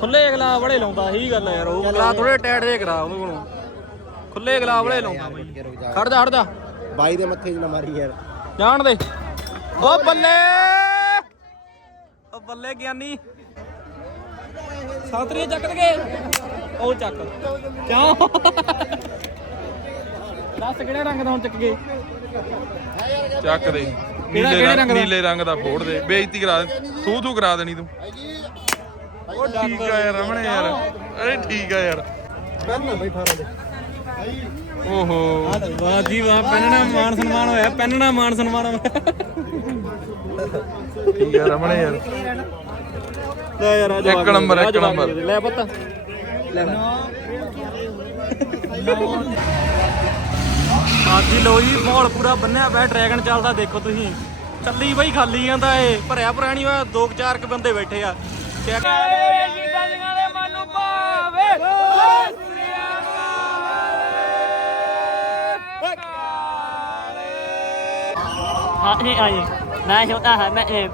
ਖੁੱਲੇ ਗਲਾ ਬੜੇ ਲਾਉਂਦਾ ਹੀ ਗੱਲ ਆ ਯਾਰ ਉਹ ਗਲਾ ਥੋੜੇ ਟਾਈਟ ਜੇ ਕਰਾ ਉਹਨੂੰ ਕੋਲੋਂ। ਖੁੱਲੇ ਗਲਾ ਬੜੇ ਲਾਉਂਦਾ। ਬਈ ਖੜ ਜਾ ਖੜ ਜਾ। ਬਾਈ ਦੇ ਮੱਥੇ 'ਚ ਨਾ ਮਾਰੀ ਯਾਰ। ਜਾਣ ਦੇ। ਓ ਬੱਲੇ! ਓ ਬੱਲੇ ਗਿਆਨੀ। ਸਾਤਰੀ ਚੱਕ ਦਗੇ ਉਹ ਚੱਕ। ਕਿਉਂ? ਦੱਸ ਕਿਹੜਾ ਰੰਗ ਦਾ ਹੁਣ ਚੱਕ ਗਏ? ਚੱਕ ਦੇ। ਨੀਲੇ ਰੰਗ ਰੰਗ ਦਾ? ਨੀਲੇ ਰੰਗ ਦਾ ਫੋੜ ਦੇ। ਬੇਇੱਜ਼ਤੀ ਕਰਾ ਦੇ। ਥੂ ਥੂ ਕਰਾ ਦੇਣੀ ਤੂੰ। ਉਹ ਠੀਕ ਆ ਯਾਰ ਰਮਣੇ ਯਾਰ। ਅਰੇ ਠੀਕ ਆ ਯਾਰ। ਪਹਿਲਾਂ ਬਈ ਫਾਰਾਂ ਦੇ ਓਹੋ। ਵਾਹ ਜੀ ਵਾਹ ਪੈਨਣਾ ਮਾਨ ਸਨਮਾਨ ਹੋਇਆ ਪੈਨਣਾ ਮਾਨ ਸਨਮਾਨ ਹੋਇਆ। ਠੀਕ ਆ ਰਮਣੇ ਯਾਰ। ਲੈ ਯਾਰ ਆ ਜਵਾਕ ਇੱਕ ਨੰਬਰ, ਆ ਇੱਕ ਜਵਾਕ ਨੰਬਰ। ਲੈ ਪੁੱਤ। ਲੈ ਹਾਂਜੀ ਲੋ ਜੀ ਮਾਹੌਲ ਪੂਰਾ ਬੰਨਿਆ ਪਿਆ ਡਰੈਗਨ ਚੱਲਦਾ ਦੇਖੋ ਤੁਸੀਂ। ਚੱਲੀ ਬਈ ਖਾਲੀ ਜਾਂਦਾ ਏ ਭਰਿਆ ਪੁਰਾਣੀ ਹੋਇਆ ਦੋ ਚਾਰ ਕ ਬੰਦੇ ਬੈਠੇ ਆ। ਚੈੱਕ ਹਾਂ ਨਹੀਂ ਆਈ। ਮੈਂ ਛੋਟਾ ਹਾਂ ਮੈਂ ਇਹ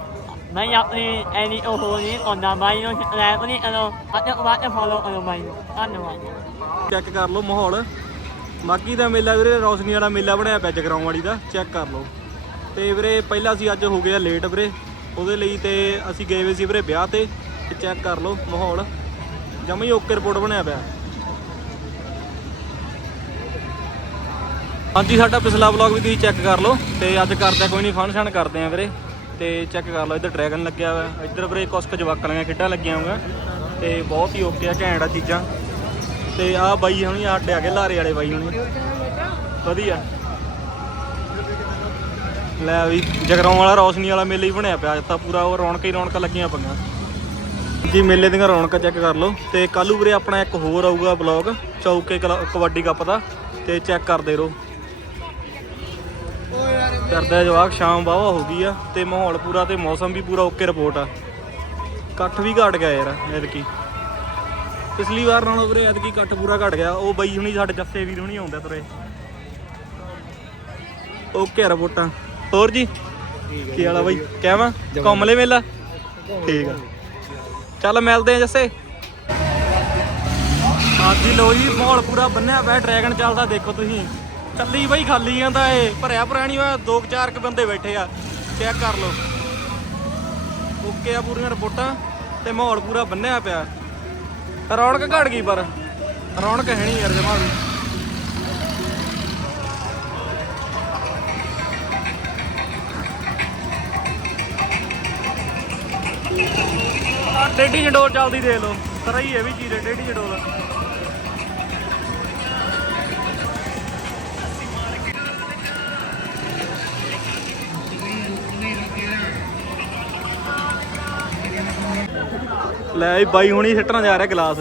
ਮੈਂ ਆਪਣੀ ਐਨੀ ਉਹ ਨਹੀਂ ਕੋਨਾ ਮਾਈ ਨੂੰ ਲੈ ਬਣੀ ਅਨੋ ਅੱਜ ਬਾਅਦ ਫੋਲੋ ਅਨੋ ਮਾਈ ਨੂੰ। ਧੰਨਵਾਦ। ਚੈੱਕ ਕਰ ਲਓ ਮਾਹੌਲ। ਬਾਕੀ ਦਾ ਮੇਲਾ ਵੀਰੇ ਰੌਸ਼ਨੀ ਵਾਲਾ ਮੇਲਾ ਬਣਿਆ ਪਿਆ ਜਗਰਾਉਂ ਵਾਲੀ ਦਾ। ਚੈੱਕ ਕਰ ਲਓ। ਤੇ ਵੀਰੇ ਪਹਿਲਾਂ ਅਸੀਂ ਅੱਜ ਹੋ ਗਿਆ ਲੇਟ ਵੀਰੇ। ਉਹਦੇ ਲਈ ਤੇ ਅਸੀਂ ਗਏ ਹੋਏ ਸੀ ਵੀਰੇ ਵਿਆਹ ਤੇ। ਤੇ ਚੈੱਕ ਕਰ ਲਓ ਮਾਹੌਲ। ਜਮਾ ਹੀ ਓਕੇ ਰਿਪੋਰਟ ਬਣਿਆ ਪਿਆ। ਹਾਂਜੀ, ਸਾਡਾ ਪਿਛਲਾ ਵਲੌਗ ਵੀ ਤੁਸੀਂ ਚੈੱਕ ਕਰ ਲਓ ਤੇ ਅੱਜ ਕਰਦੇ ਆ ਕੋਈ ਨਹੀਂ ਫੰਕਸ਼ਨ ਕਰਦੇ ਆ ਵੀਰੇ। ਤੇ ਚੈੱਕ ਕਰ ਲਓ, ਇੱਧਰ ਡਰੈਗਨ ਲੱਗਿਆ ਹੋਇਆ। ਇੱਧਰ ਵੀਰੇ ਕੁਛ ਕੁ ਜਵਾਕਾਂ ਖੇਡਾਂ ਲੱਗੀਆਂ ਹੋਈਆਂ। ਤੇ ਬਹੁਤ ਹੀ ਓਕੇ ਆ, ਘੈਂਟ ਆ ਚੀਜ਼ਾਂ। ਤੇ ਆਹ ਬਾਈ ਹੁਣੀ ਆਡੇ ਆ ਗਏ ਲਾਰੇ ਵਾਲੇ ਬਾਈ ਹੁਣੀ। ਵਧੀਆ। ਲੈ ਵੀ, ਜਗਰਾਉਂ ਵਾਲਾ ਰੌਸ਼ਨੀ ਵਾਲਾ ਮੇਲਾ ਹੀ ਬਣਿਆ ਪਿਆ, ਅੱਜ ਤਾਂ ਪੂਰਾ ਉਹ ਰੌਣਕਾਂ ਹੀ ਰੌਣਕਾਂ ਲੱਗੀਆਂ ਪਈਆਂ। ਜੀ ਮੇਲੇ ਦੀਆਂ ਰੌਣਕਾਂ ਚੈੱਕ ਕਰ ਲਓ ਤੇ ਕੱਲੂ ਵੀਰੇ ਆਪਣਾ ਇੱਕ ਹੋਰ ਆਊਗਾ ਬਲੌਗ ਚੌਕੇ ਕਬੱਡੀ ਕੱਪ ਦਾ ਤੇ ਚੈੱਕ ਕਰਦੇ ਰਹੋ। ਕਰਦਾ ਜਵਾਕ ਸ਼ਾਮ ਵਾਵਾ ਹੋ ਗਈ ਆ ਤੇ ਮਾਹੌਲ ਪੂਰਾ ਤੇ ਮੌਸਮ ਵੀ ਪੂਰਾ ਓਕੇ ਰਿਪੋਰਟ ਆ। ਇਕੱਠ ਵੀ ਘਟ ਗਿਆ ਯਾਰ ਐਤਕੀ। ਪਿਛਲੀ ਵਾਰ ਨਾਲੋਂ ਵੀਰੇ ਐਤਕੀ ਇਕੱਠ ਪੂਰਾ ਘਟ ਗਿਆ ਉਹ ਬਈ ਹੁਣੀ ਸਾਡੇ ਜੱਸੇ ਵੀਰ ਹੁਣੀ ਆਉਂਦੇ ਤੁਰੇ। ਓਕੇ ਰਿਪੋਰਟਾਂ ਹੋਰ ਜੀ? ਕੀ ਵਾਲਾ ਬਾਈ? ਕਹਿਵਾ ਘੁੰਮ ਲੈ ਮੇਲਾ? ਠੀਕ ਆ। ਚੱਲ ਮਿਲਦੇ ਆ ਜੱਸੇ। ਹਾਂਜੀ ਲੋ ਜੀ, ਮਾਹੌਲ ਪੂਰਾ ਬੰਨਿਆ ਪਿਆ, ਡਰੈਗਨ ਚੱਲਦਾ ਦੇਖੋ ਤੁਸੀਂ। ਚੱਲੀ ਬਈ ਖਾਲੀ ਜਾਂਦਾ ਏ ਭਰਿਆ ਪੁਰਾਣੀ ਹੋਇਆ, ਦੋ ਕੁ ਚਾਰ ਕ ਬੰਦੇ ਬੈਠੇ ਆ। ਚੈੱਕ ਕਰ ਲਓ। ਓਕੇ ਆ ਪੂਰੀਆਂ ਰਿਪੋਰਟਾਂ, ਤੇ ਮਾਹੌਲ ਪੂਰਾ ਬੰਨਿਆ ਪਿਆ। ਰੌਣਕ ਘਟ ਗਈ ਪਰ, ਰੌਣਕ ਹੈ ਨਹੀਂ ਯਾਰ ਜਮਾ ਵੀ। ਆਹ ਟੇਢੀ ਜਡੋਲ ਚੱਲਦੀ ਦੇਖ ਲਓ। ਤਰਾ ਹੀ ਇਹ ਵੀ ਚੀਜ਼ ਹੈ ਟੇਢੀ ਜਡੋਲ। ਲੈ ਵੀ ਬਾਈ ਹੁਣੀ ਸਿੱਟਣਾ ਜਾ ਰਿਹਾ ਗਲਾਸ।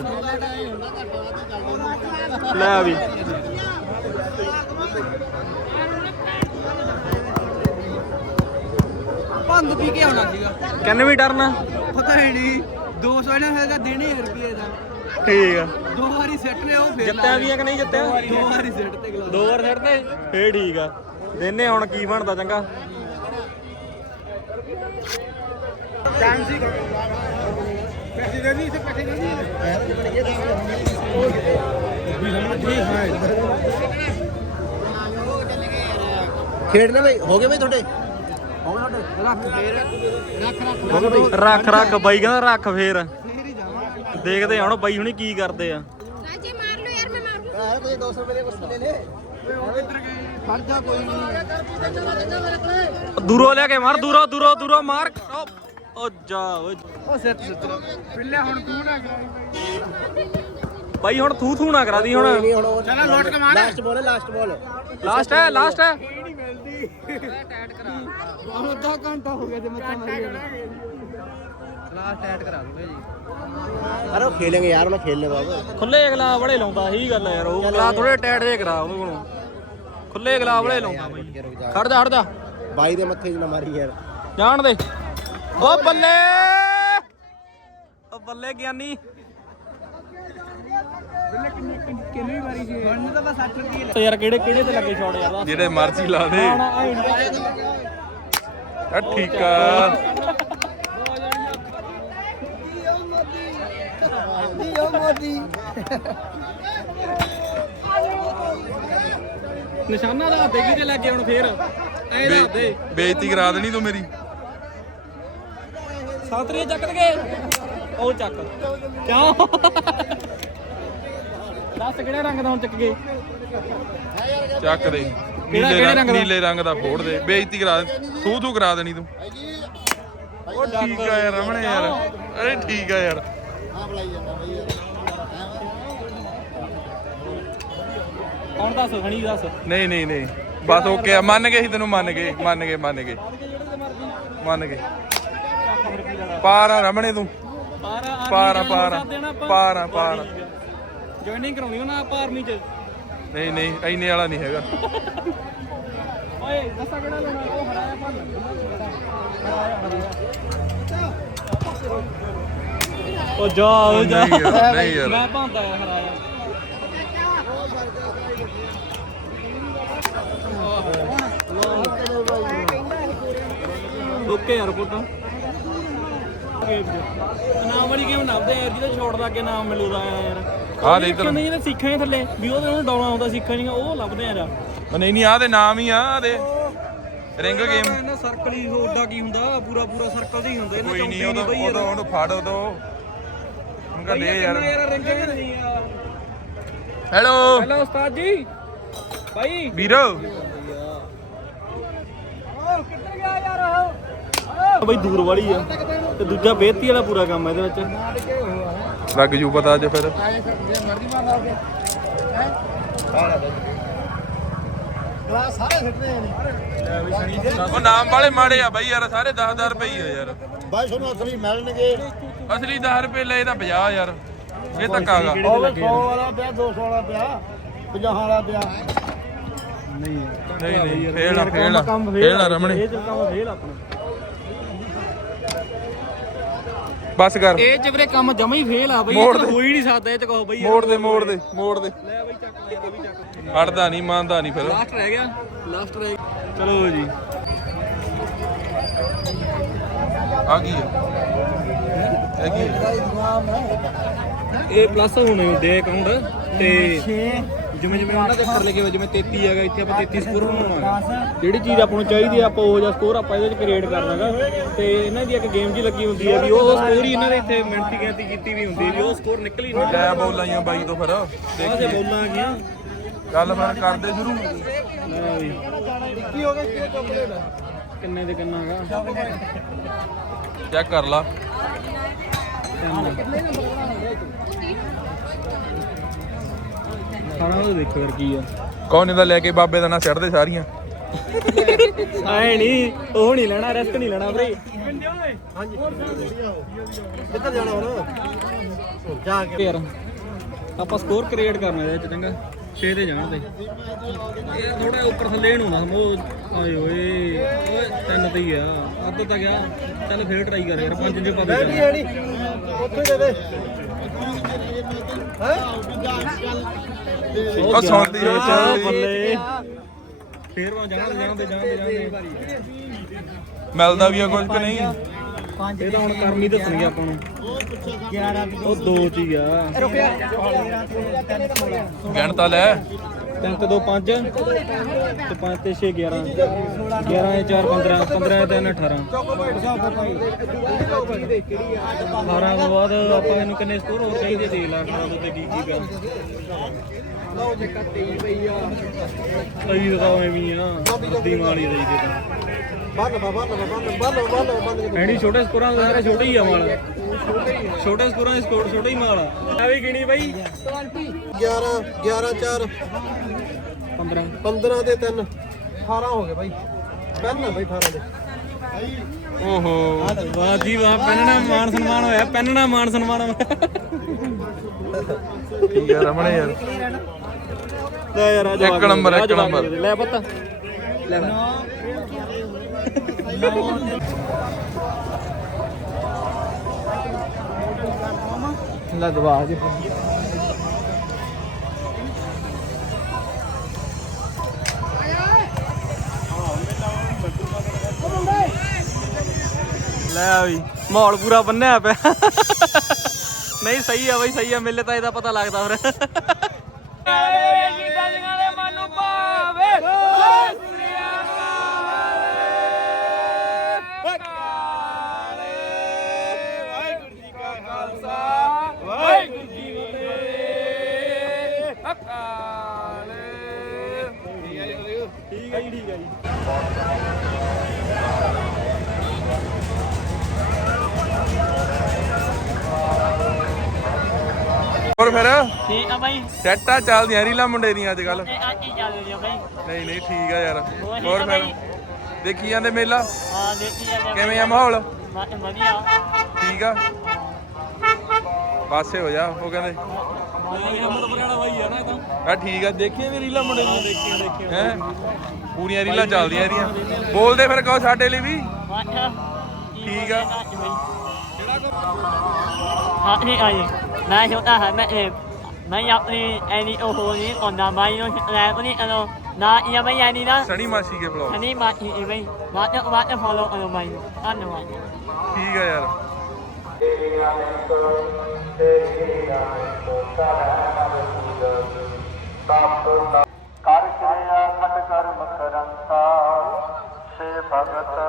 ਲੈ ਵੀ। ਭੰਗ ਪੀ ਕੇ ਆਉਣਾ ਸੀਗਾ। ਕਹਿੰਨੇ ਵੀ ਡਰਨਾ? ਪਤਾ ਹੀ ਨਹੀਂ 200 ਇਹਨਾਂ ਹੈਗਾ ਦੇਣੇ ਰੁਪਏ ਦਾ। ਠੀਕ ਆ। ਦੋ ਵਾਰੀ ਸੈੱਟ ਲਿਆ ਉਹ ਫੇਰ ਜਿੱਤਿਆ ਵੀ ਆ ਕਿ ਨਹੀਂ ਜਿੱਤਿਆ? ਦੋ ਵਾਰੀ ਸੈੱਟ ਤੇ ਗਲਾ ਦੋ ਵਾਰ ਸਿੱਟਦੇ ਫੇਰ ਠੀਕ ਆ। ਦੇਨੇ ਹੁਣ ਕੀ ਬਣਦਾ ਚੰਗਾ? ਖੇਡਣੇ ਬਈ ਹੋ ਗਏ ਬਈ ਤੁਹਾਡੇ? ਰੱਖ ਰੱਖ ਰੱਖ ਬਾਈ ਕਹਿੰਦਾ ਰੱਖ ਫੇਰ। ਦੇਖਦੇ ਹੁਣ ਬਾਈ ਹੁਣੀ ਕੀ ਕਰਦੇ ਆ। ਦੂਰੋਂ ਲੈ ਕੇ ਮਾਰ ਦੂਰੋਂ ਦੂਰੋਂ ਦੂਰੋਂ ਮਾਰ। ਓ ਜਾ ਓ ਸਿਰ ਸਿਰ ਪਿੱਲੇ ਹੁਣ ਤੂੰ ਨਾ ਕਰਾਈ ਬਾਈ। ਹੁਣ ਤੂੰ ਤੂੰ ਨਾ ਕਰਾ ਹੁਣ। ਚਲੋ ਲੋਟ ਕੇ last ball last ball last ਹੈ ਲਾਸਟ ਹੈ। ਹੁਣ ਅੱਧਾ ਘੰਟਾ ਹੋ ਗਿਆ ਜੇ ਮੈਂ ਮਾਰੀ ਕਲਾਸ ਟੈਟ ਕਰਾ ਦੂੰਗਾ ਜੀ। ਅਰੇ ਉਹ ਖੇਲेंगे ਯਾਰ ਉਹਨਾਂ ਖੇਲਨੇ ਬਾਬਾ ਖੁੱਲੇ ਗਲਾ ਬੜੇ ਲਾਉਂਦਾ ਹੀ ਗੱਲ ਆ ਯਾਰ ਉਹ ਗਲਾ ਥੋੜੇ ਟਾਈਟ ਜੇ ਕਰਾ ਉਹਨੂੰ ਕੋਲੋਂ। ਖੁੱਲੇ ਗਲਾ ਬੜੇ ਲਾਉਂਦਾ ਬਾਈ। ਖੜ ਜਾ ਖੜ ਜਾ। ਬਾਈ ਦੇ ਮੱਥੇ 'ਚ ਨਾ ਮਾਰੀ ਯਾਰ। ਜਾਣ ਦੇ। ਓ ਬੱਲੇ! ਓ ਬੱਲੇ ਗਿਆਨੀ। ਕਿੰਨੀ ਵਾਰੀ ਜੀ ਹੁਣ ਤਾਂ ਬਸ 60 ਰੁਪਏ ਤੇ ਯਾਰ ਕਿਹੜੇ ਕਿਹੜੇ ਤੇ ਲੱਗੇ ਛੋੜ ਯਾਰ? ਜਿਹੜੇ ਮਰਜ਼ੀ ਲਾ ਦੇ। ਆ ਠੀਕ ਆ। ਮੋਦੀ ਨਿਸ਼ਾਨਾ ਦਾ ਹੱਥੇ ਕਿਤੇ ਲੱਗੇ ਹੁਣ ਫੇਰ? ਐ ਦੇ। ਬੇਇੱਜ਼ਤੀ ਕਰਾ ਦੇਣੀ ਤੂੰ ਮੇਰੀ। ਸਾਤਰੀ ਚੱਕ ਦਗੇ ਉਹ ਚੱਕ। ਕਿਉਂ? ਦੱਸ ਕਿਹੜੇ ਰੰਗ ਦਾ ਹੁਣ ਚੱਕ ਗਏ ਚੱਕ ਦੇ। ਕਿਹੜੇ ਨੀਲੇ ਰੰਗ ਰੰਗ ਦਾ? ਨੀਲੇ ਰੰਗ ਦਾ ਫੋੜ ਦੇ। ਬੇਇੱਜ਼ਤੀ ਕਰਾ ਦੇ। ਤੂੰ ਤੂੰ ਕਰਾ ਦੇਣੀ ਤੂੰ। ਉਹ ਠੀਕ ਆ ਯਾਰ ਰਮਣੇ ਯਾਰ। ਅਰੇ ਠੀਕ ਆ ਯਾਰ। ਹੁਣ ਦੱਸ ਹਣੀ ਦੱਸ। ਨਹੀਂ ਨਹੀਂ ਨਹੀਂ। ਬਸ ਓਕੇ ਆ। ਮੰਨ ਗਏ ਸੀ ਤੈਨੂੰ ਮੰਨ ਗਏ। ਮੰਨ ਗਏ ਮੰਨ ਗਏ। ਮੰਨ ਗਏ ਪਾਰਾ ਰਮਣੇ ਤੂੰ। ਪਾਰਾ ਪਾਰਾ ਪਾਰਾ ਪਾਰਾ ਪਾਰਾ ਜੁਆਇਨਿੰਗ ਕਰਾਉਣੀ ਉਹਨਾਂ ਆਪਾਂ ਆਰਮੀ ਚ। ਨਹੀਂ ਨਹੀਂ ਐਨੇ ਵਾਲਾ ਨਹੀਂ ਹੈਗਾ। ਓਏ ਦੱਸਾ ਕਿਹੜਾ ਲੈਣਾ? ਉਹ ਹਰਾਇਆ ਭੰਨ ਉਹ ਜਾ ਉਹ ਜਾ। ਨਹੀਂ ਯਾਰ, ਨਹੀਂ ਯਾਰ। ਮੈਂ ਭੰਦਾ ਹਰਾਇਆ ਓਕੇ ਯਾਰ ਪੁੱਤ ਨਾਮ ਵਾਲੀ ਗੇਮ ਨਾਮਦੇ ਯਾਰ ਜਿਹਦਾ ਛੋੜ ਲਾ ਕੇ ਨਾਮ ਮਿਲੂਦਾ ਯਾਰ। ਆਹ ਦੇ ਇੱਧਰ। ਨਹੀਂ ਜਿਹੜੇ ਸਿੱਖਾਂ ਹੀ ਥੱਲੇ ਵੀ ਉਹਦੇ ਨੂੰ ਡਾਉਣਾ ਆਉਂਦਾ ਸਿੱਖਾਂ ਨਹੀਂ ਉਹ ਲੱਭਦੇ ਆ ਯਾਰ। ਉਹ ਨਹੀਂ ਨਹੀਂ ਆ ਦੇ ਨਾਮ ਹੀ ਆ ਆਹ ਦੇ। ਰਿੰਗ ਗੇਮ ਇਹਨਾਂ ਸਰਕਲ ਹੀ ਉਹਦਾ ਕੀ ਹੁੰਦਾ? ਪੂਰਾ ਪੂਰਾ ਸਰਕਲ ਦਾ ਹੀ ਹੁੰਦਾ। ਇਹਨਾਂ ਕੋਈ ਨਹੀਂ ਉਹਦਾ ਉਹਦਾ ਉਹਨੂੰ ਫੜ ਉਦੋਂ ਹੁਣ ਕਹ ਦੇ ਯਾਰ। ਯਾਰ ਰੰਗ ਨਹੀਂ ਆ। ਹੈਲੋ ਹੈਲੋ ਉਸਤਾਦ ਜੀ। ਭਾਈ ਵੀਰੋ। ਬਈ ਦੂਰ ਵਾਲੀ ਆ। ਤੇ ਦੂਜਾ ਬੇਤੀ ਵਾਲਾ ਪੂਰਾ ਕੰਮ ਆ ਇਹਦੇ ਵਿੱਚ। ਲੱਗ ਜੂ ਪਤਾ ਅੱਜ ਫਿਰ। ਗਲਾਸ ਸਾਰੇ ਸਿੱਟਦੇ ਨੇ ਉਹ ਨਾਮ ਵਾਲੇ ਮਾੜੇ ਆ ਬਾਈ ਯਾਰ ਸਾਰੇ 10000 ਰੁਪਏ ਹੀ ਆ ਯਾਰ। ਬਾਈ ਤੁਹਾਨੂੰ ਅਸਲੀ ਮਿਲਣਗੇ। ਅਸਲੀ 10 ਰੁਪਏ ਲਏ ਤਾਂ 50 ਯਾਰ। ਇਹ ਧੱਕਾ ਗਾ ਉਹ 100 ਵਾਲਾ ਪਿਆ 200 ਵਾਲਾ ਪਿਆ 50 ਵਾਲਾ ਪਿਆ। ਨਹੀਂ। ਨਹੀਂ ਨਹੀਂ ਫੇਲ ਆ ਫੇਲ ਆ। ਫੇਲ ਆ ਰਮਣੇ। ਇਹ ਚ ਕੰਮ ਫੇਲ ਆਪਣਾ। ਬਸ ਕਰ। ਇਹ ਚ ਵੀਰੇ ਕੰਮ ਜਮਾ ਹੀ ਫੇਲ ਆ ਬਈ। ਮੋੜ ਤਾਂ ਦੇ। ਹੋ ਹੀ ਨਹੀਂ ਸਕਦਾ ਇਹ ਚ ਕਹੋ ਬਈ ਮੋੜ ਦੇ ਮੋੜ ਦੇ ਮੋੜ ਦੇ। ਲੈ ਬਈ ਚੱਕ ਲੈ ਇਹਦਾ ਵੀ ਚੱਕ। ਹਟਦਾ ਨਹੀਂ ਮੰਨਦਾ ਨਹੀਂ ਫਿਰ। ਲਾਸਟ ਰਹਿ ਗਿਆ ਲਾਸਟ ਰਹਿ ਚਲੋ ਜੀ। ਆ ਕੀ ਹੈ। ਇਹ ਕੀ ਹੈ? ਇਹ ਪਲੱਸ ਹੋਣੇ ਹੁੰਦੇ ਅਕਾਊਂਟ ਤੇ ਜਿਵੇਂ ਜਿਵੇਂ ਉਹਨਾਂ ਦੇ ਕਰ ਲਗੇ ਜਿਵੇਂ 33 ਹੈਗਾ ਇੱਥੇ ਆਪਾਂ 33 ਸਕੋਰ ਬਣਾਉਣਾ ਜਿਹੜੀ ਚੀਜ਼ ਆਪਾਂ ਨੂੰ ਚਾਹੀਦੀ ਆ ਆਪਾਂ ਉਹ ਜਿਹਾ ਸਕੋਰ ਆਪਾਂ ਇਹਦੇ ਵਿੱਚ ਕ੍ਰੀਏਟ ਕਰਨਾਗਾ ਤੇ ਇਹਨਾਂ ਦੀ ਇੱਕ ਗੇਮ ਜੀ ਲੱਗੀ ਹੁੰਦੀ ਆ ਵੀ ਉਹ ਸਕੋਰ ਹੀ ਇਹਨਾਂ ਦੇ ਇੱਥੇ ਮਿਹਨਤੀ ਗਿਣਤੀ ਕੀਤੀ ਵੀ ਹੁੰਦੀ ਆ ਵੀ ਉਹ ਸਕੋਰ ਨਿਕਲ ਹੀ ਨਹੀਂ। ਲੈ ਬੋਲਾਂ ਜਾਂ ਬਾਈ ਤੋਂ ਫਿਰ। ਤੇ ਬੋਲਾਂ ਆ ਗਈਆਂ। ਗੱਲ ਫਿਰ ਕਰਦੇ ਸ਼ੁਰੂ। ਕੀ ਹੋ ਗਿਆ ਕੀ ਚਾਕਲੇਟ ਕਿੰਨੇ ਦੇ ਕਿੰਨਾ ਹੈਗਾ? ਚੈੱਕ ਕਰ ਲਾ। ਸਾਰਾ ਉਹ ਦੇਖੋ ਯਾਰ ਕੀ ਆ। ਕੌਣ ਇਹਦਾ ਲੈ ਕੇ ਬਾਬੇ ਦਾ ਨਾਂ ਛੱਡਦੇ ਸਾਰੀਆਂ? ਐ ਨਹੀਂ ਉਹ ਨਹੀਂ ਲੈਣਾ ਰਿਸਕ ਨਹੀਂ ਲੈਣਾ ਵੀਰੇ ਕਿੱਧਰ ਜਾਣਾ ਹੁਣ? ਜਾ ਕੇ। ਯਾਰ ਆਪਾਂ ਸਕੋਰ ਕ੍ਰੀਏਟ ਕਰਨਾ ਇਹਦੇ ਚੰਗਾ। 6 ਤੇ ਜਾਣ ਦੇ। ਇਹ ਥੋੜਾ ਉੱਪਰ ਥੱਲੇ ਨੂੰ ਨਾ ਉਹ ਆਏ ਓਏ ਓਏ ਤਿੰਨ ਤੇ ਹੀ ਆ। ਅੱਧ ਤਾਂ ਗਿਆ। ਚੱਲ ਫੇਰ ਟਰਾਈ ਕਰ ਯਾਰ ਪੰਜ ਜੇ ਪਾ ਦੇ ਆਣੀ ਉੱਥੇ ਦੇ ਦੇ। ਉਹ ਸੌਂਦੀ ਹੋ ਚੱਲਦੀ ਬੱਲੇ। ਫੇਰ ਵਾ ਜਾਣ ਦੇ ਜਾਣ ਦੇ ਜਾਣ ਦੇ ਜਾਣ ਦੇ। ਮਿਲਦਾ ਵੀ ਆ ਕੁਝ ਕਿ ਨਹੀਂ? ਇਹ ਤਾਂ ਹੁਣ ਕਰਮ ਦੱਸਣਗੇ ਆਪਾਂ ਨੂੰ। 11 ਉਹ ਦੋ ਚ ਹੀ ਆ। ਗਿਣ ਤਾਂ ਲੈ। ਤਿੰਨ ਤੇ ਦੋ ਪੰਜ। ਤੇ ਤੇ 6 11 11 ਤੇ 4 15 15 ਤੇ 3 18 18 ਤੋਂ ਬਾਅਦ ਆਪਾਂ ਇਹਨੂੰ ਕਿੰਨੇ ਸਕੋਰ ਹੋਰ ਚਾਹੀਦੇ ਦੇ ਲਾ 18 ਤੋਂ ਤੇ ਕੀ ਕੀ ਗਾ ਲਓ ਜੇ ਕੱਟੀ ਪਈ ਆ। ਐਵੇਂ ਅੱਧੀ ਮਾਲੀ ਦੇ ਦੇ। ਬੰਨ ਬੰਨ ਬੰਨ ਬੰਨ ਬੰਨ ਬੰਨ ਐਣੀ ਛੋਟੇ ਸਕੋਰਾਂ ਦਾ ਸਾਰੇ ਛੋਟੇ ਹੀ ਆ ਮਾਲ। ਛੋਟੇ ਸਕੋਰਾਂ ਦੇ ਸਕੋਰ ਛੋਟੇ ਹੀ ਮਾਲ ਆ। ਆ ਵੀ ਗਿਣੀ ਬਾਈ? 11 11 4 15 15 ਦੇ 3 18 ਹੋ ਗਏ ਬਾਈ। ਪਹਿਲਾਂ ਬਾਈ 18 ਦੇ। ਓਹੋ। ਵਾਹ ਜੀ ਵਾਹ ਪੈਨਣਾ ਮਾਨ ਸਨਮਾਨ ਹੋਇਆ ਪੈਨਣਾ ਮਾਨ ਸਨਮਾਨ ਹੋਇਆ। ਠੀਕ ਹੈ ਰਮਣੇ ਯਾਰ? ਲੈ ਯਾਰ ਆ ਜਵਾਬ ਇੱਕ ਨੰਬਰ, ਆ ਇੱਕ ਜਵਾਬ ਨੰਬਰ। ਦੇ ਦੇ। ਲੈ ਪੁੱਤ ਲੈ ਲੈ ਦਵਾ ਜੀ ਲੈ ਵੀ ਮਾਹੌਲ ਪੂਰਾ ਬੰਨਿਆ ਪਿਆ ਨਹੀਂ ਨਹੀਂ ਸਹੀ ਆ ਬਈ ਸਹੀ ਆ ਮੇਲੇ ਤਾਂ ਇਹਦਾ ਪਤਾ ਲੱਗਦਾ ਫਿਰ ਠੀਕ ਹੈ ਜੀ ਠੀਕ ਹੈ ਜੀ। ਠੀਕ ਆ ਬਾਈ। ਸੈੱਟਾਂ ਚੱਲਦੀਆਂ ਰੀਲਾਂ ਮੁੰਡੇ ਦੀਆਂ ਅੱਜ ਕੱਲ ਇਹ ਅੱਜ ਹੀ ਚੱਲ ਆ ਬਾਈ? ਨਹੀਂ ਨਹੀਂ ਠੀਕ ਆ ਯਾਰ। ਹੋਰ ਆ ਫਿਰ ਬਾਈ। ਦੇਖੀ ਜਾਂਦੇ ਮੇਲਾ? ਹਾਂ ਦੇਖੀ ਜਾਂਦੇ ਕਿਵੇਂ ਆ ਮਾਹੌਲ? ਵਧੀਆ। ਠੀਕ ਆ? ਪਾਸੇ ਹੋ ਜਾ ਉਹ ਕਹਿੰਦੇ। ਆ ਤਾਂ ਆ ਠੀਕ ਆ ਦੇਖੀਏ ਵੀ ਰੀਲਾਂ ਮੁੰਡੇ ਦੀਆਂ? ਦੇਖੀਆਂ ਦੇਖੀਆਂ ਹੈ? ਪੂਰੀਆਂ ਰੀਲਾਂ ਚੱਲਦੀਆਂ ਇਹਦੀਆਂ। ਬੋਲਦੇ ਫਿਰ ਕਹੋ ਸਾਡੇ ਲਈ ਵੀ। ਵਾਹ ਠੀਕ ਆ। ਹਾਂ ਨਹੀਂ ਆਈ। ਮੈਂ ਛੋਟਾ ਹਾਂ ਮੈਂ ਇਹ ਮੈਂ ਆਪਣੀ ਐਨੀ ਉਹ ਨਹੀਂ ਪਾਉਂਦਾ ਬਾਈ ਨੂੰ ਲੈ ਕੋਈ ਅਨੋ ਨਾ ਇਹ ਮੈਂ ਐਨੀ ਨਾ ਸਣੀ ਮਾਸੀ ਕੇ ਬਲੌਗ ਹਨੀ ਮਾਤੀ ਇਹ ਬਈ ਵਾਟ ਵਾਟ ਫੋਲੋ ਅਨੋ ਨੂੰ ਧੰਨਵਾਦ ਠੀਕ ਆ ਯਾਰ ਕਰ ਕਿਰਿਆ ਖਟ ਕਰਮ ਕਰੰਤਾ ਸੇ ਭਗਤ